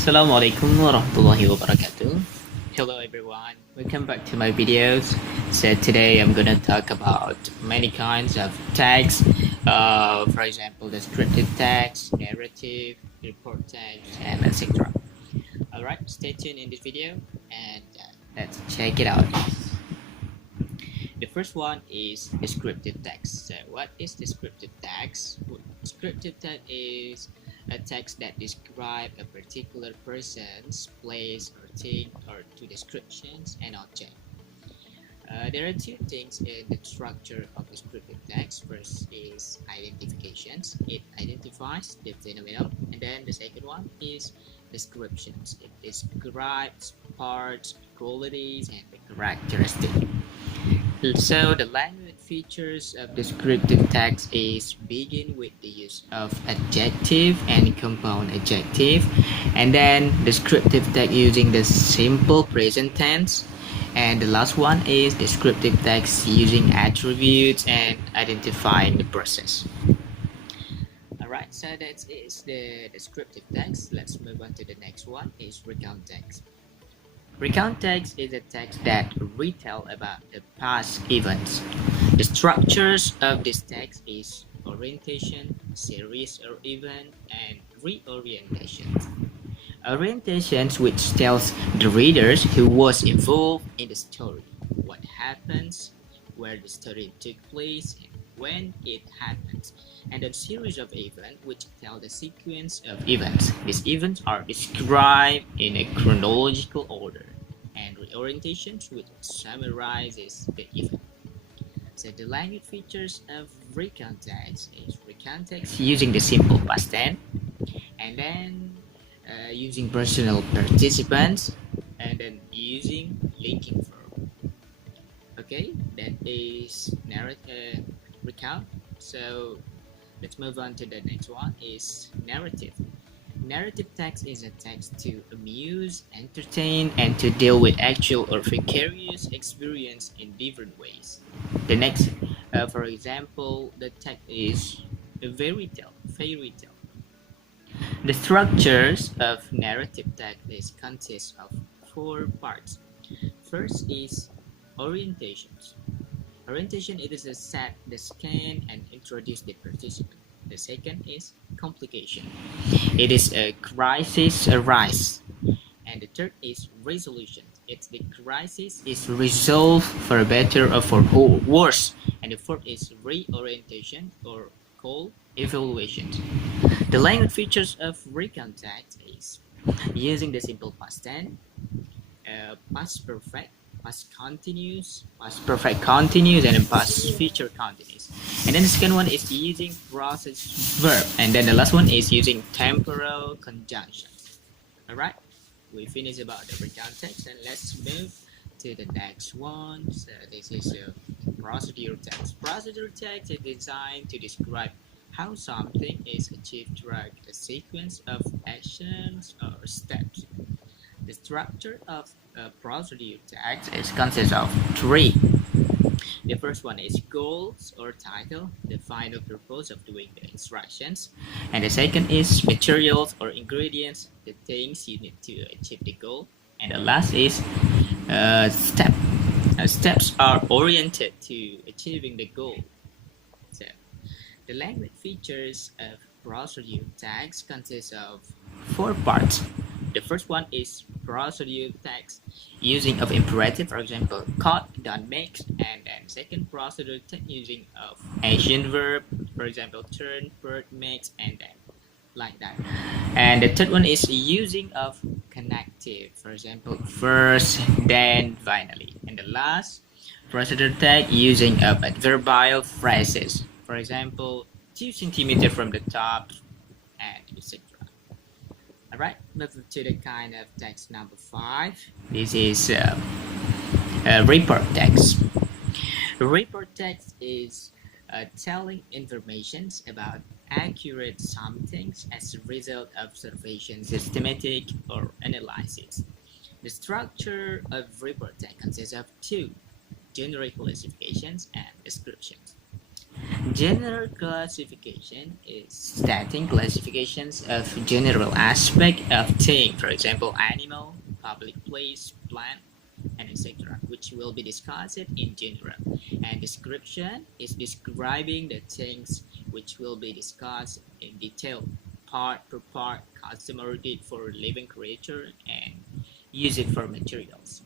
Assalamualaikum warahmatullahi wabarakatuh. Hello everyone, welcome back to my videos. So today I'm gonna talk about many kinds of text, for example, descriptive text, narrative, report text, and etc. Alright, stay tuned in this video and let's check it out. The first one is descriptive text. So what is descriptive text? Descriptive text is a text that describes a particular person's place or thing or two descriptions and object. There are two things in the structure of descriptive text. First is identifications. It identifies the phenomenon. And then the second one is descriptions. It describes parts, qualities, and the characteristics. So the language features of descriptive text is begin with the use of adjective and compound adjective, and then descriptive text using the simple present tense, and the last one is descriptive text using attributes and identifying the process. Alright, so that is the descriptive text. Let's move on to the next one, is recount text. Recount text is a text that retell about the past events. The structures of this text is orientation, series or event, and reorientation. Orientations, which tells the readers who was involved in the story, what happens, where the story took place, and when it happens, and a series of events which tell the sequence of events. These events are described in a chronological order, and reorientations which summarizes the event. So the language features of recount text is recount text using the simple past tense, and then using personal participants, and then using linking verb. Okay, that is recount. So let's move on to the next one, is narrative. Narrative text is a text to amuse, entertain, and to deal with actual or vicarious experience in different ways. The next, for example, the text is a fairy tale. The structures of narrative text consist of four parts. First is orientations. Orientation, it is a set the scan and introduce the participant. The second is complication. It is a crisis arise. And the third is resolution. It's the crisis is resolved for better or for worse. And the fourth is reorientation or call evaluation. The language features of recount text is using the simple past tense, past perfect, past continuous, past perfect continuous, and then past future continuous. And then the second one is using process verb, and then the last one is using temporal conjunction. Alright, we finished about the recount text, and let's move to the next one. So this is a procedure text. Procedure text is designed to describe how something is achieved through a sequence of actions or steps. The structure of a procedure text consists of three. The first one is goals or title, the final purpose of doing the instructions. And the second is materials or ingredients, the things you need to achieve the goal. And the last is step. Steps are oriented to achieving the goal. So, the language features of procedure text consists of four parts. The first one is procedure text using of imperative, for example, cut, done, makes, and then second procedure text using of action verb, for example, turn, put, makes, and then like that. And the third one is using of connective, for example, first, then, finally. And the last procedure text using of adverbial phrases, for example, 2 centimeters from the top, and etc. Alright, move to the kind of text number 5. This is report text. Report text is telling information about accurate somethings as a result of observation, systematic, or analysis. The structure of report text consists of two: generic classifications and descriptions. General classification is stating classifications of general aspect of thing, for example, animal, public place, plant, and etc., which will be discussed in general. And description is describing the things which will be discussed in detail, part per part, customary it for living creature, and use it for materials.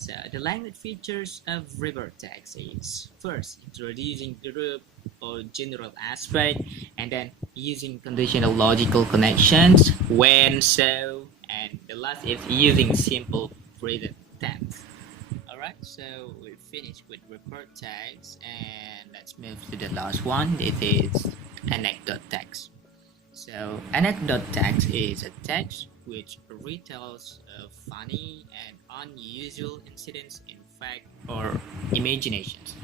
So the language features of river text is first introducing group or general aspect, and then using conditional logical connections when, so, and the last is using simple present tense. Alright, so we finished with report text, and let's move to the last one. It is anecdote text. So, anecdote text is a text which retells funny and unusual incidents in fact or imaginations.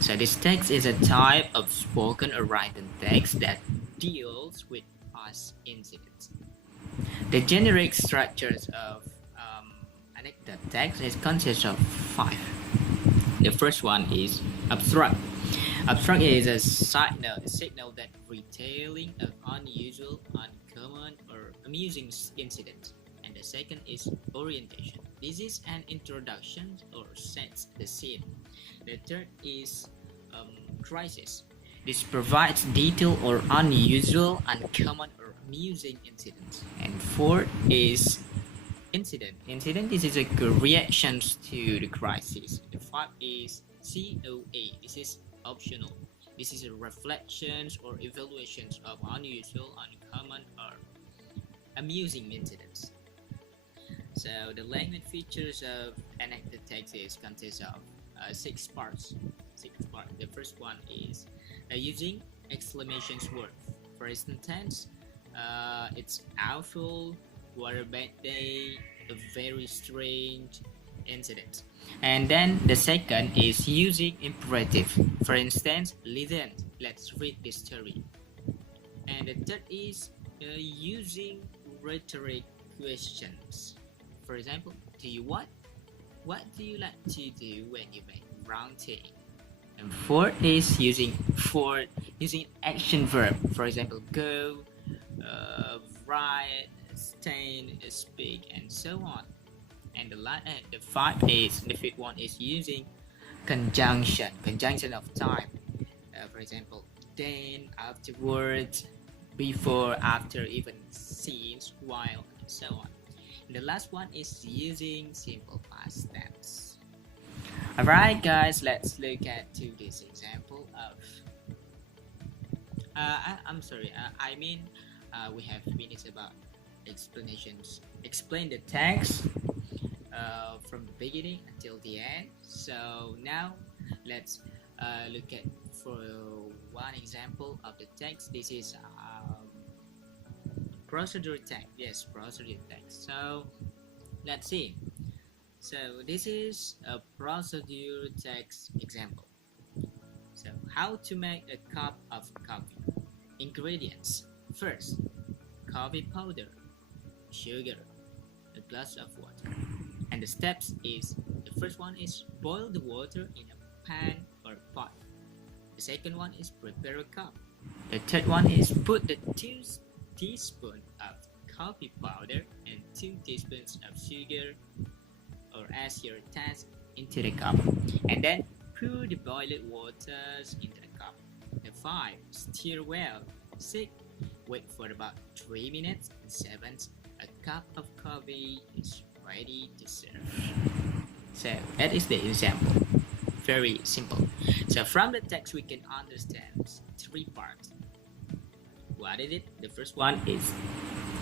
So, this text is a type of spoken or written text that deals with past incidents. The generic structures of anecdote text consists of five. The first one is abstract. Abstract is a signal that retelling of unusual, uncommon, or amusing incidents. And the second is orientation. This is an introduction or sets the scene. The third is crisis. This provides detailed or unusual, uncommon, or amusing incidents. And fourth is incident. Incident this is a reaction to the crisis. The five is COA. This is optional. This is a reflections or evaluations of unusual, uncommon, or amusing incidents. So the language features of Anecdote Text consists of six parts. The first one is using exclamation word. For instance, it's awful, what a bad day, a very strange incident. And then the second is using imperative. For instance, listen, let's read this story. And the third is using rhetoric questions. For example, do you what? What do you like to do when you make wrong thing? And fourth is using action verb. For example, go, write, stand, speak, and so on. And the fifth one is using conjunction of time. For example, then, afterwards, before, after, even, since, while, and so on. And the last one is using simple past tense. Alright guys, let's look at this example of we have finished about explanations. Explain the text from the beginning until the end. So now let's look at for one example of the text. This is procedure text. Yes, procedure text. So let's see. So this is a procedure text example. So how to make a cup of coffee. Ingredients. First, coffee powder, sugar, a glass of water. And the steps is, the first one is boil the water in a pan or pot. The second one is prepare a cup. The third one is put the 2 teaspoons of coffee powder and 2 teaspoons of sugar or as your task into the cup. And then pour the boiled waters into the cup. The 5, stir well. 6, wait for about 3 minutes. And 7, a cup of coffee is ready to serve. So that is the example. Very simple. So from the text we can understand 3 parts. What is it? The first one is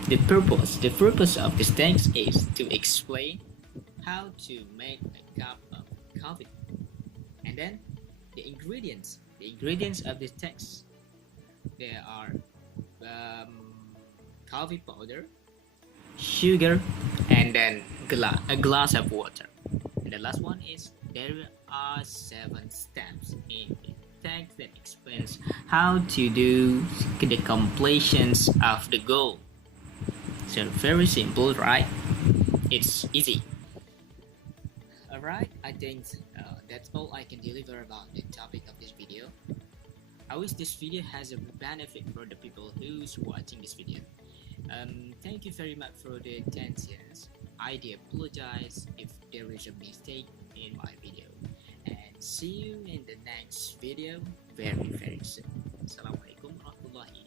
the purpose. The purpose of this text is to explain how to make a cup of coffee. And then the ingredients. The ingredients of this text. There are coffee powder, sugar, and then a glass of water. And the last one is there are 7 steps in the text that explains how to do the completions of the goal. So very simple, right? It's easy. Alright, I think that's all I can deliver about the topic of this video. I wish this video has a benefit for the people who's watching this video. Thank you very much for the attentions. I do apologize if there is a mistake in my video. And see you in the next video very soon. Assalamualaikum warahmatullahi